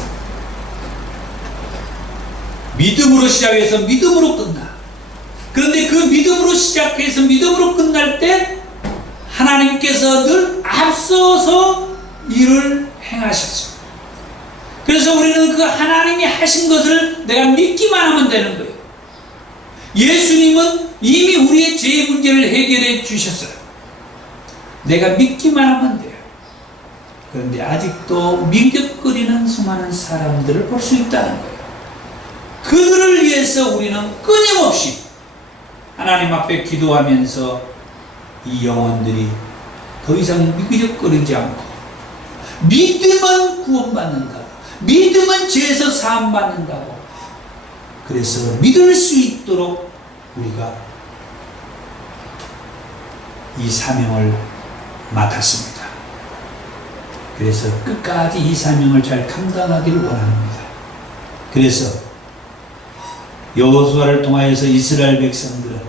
믿음으로 시작해서 믿음으로 끝나. 그런데 그 믿음으로 시작해서 믿음으로 끝날 때 하나님께서 늘 앞서서 일을 행하셨어요. 그래서 우리는 그 하나님이 하신 것을 내가 믿기만 하면 되는 거예요. 예수님은 이미 우리의 죄의 문제를 해결해 주셨어요. 내가 믿기만 하면 돼요. 그런데 아직도 미적거리는 수많은 사람들을 볼 수 있다는 거예요. 그들을 위해서 우리는 끊임없이 하나님 앞에 기도하면서 이 영혼들이 더 이상 미적거리지 않고 믿으면 구원받는다고, 믿으면 죄에서 사함받는다고, 그래서 믿을 수 있도록 우리가 이 사명을 맡았습니다. 그래서 끝까지 이 사명을 잘 감당하기를 원합니다. 그래서 여호수아를 통하여서 이스라엘 백성들은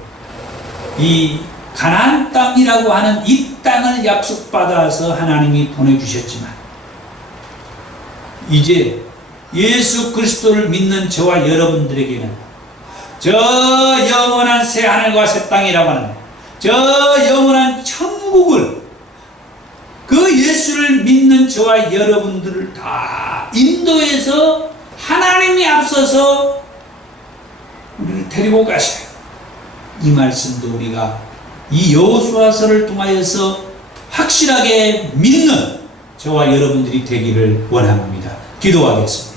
이 가나안 땅이라고 하는 이 땅을 약속받아서 하나님이 보내주셨지만 이제 예수 그리스도를 믿는 저와 여러분들에게는 저 영원한 새 하늘과 새 땅이라고 하는 저 영원한 천국을 그 예수를 믿는 저와 여러분들을 다 인도해서 하나님이 앞서서 우리를 데리고 가셔요. 이 말씀도 우리가 이 여호수아서를 통하여서 확실하게 믿는 저와 여러분들이 되기를 원합니다. 기도하겠습니다.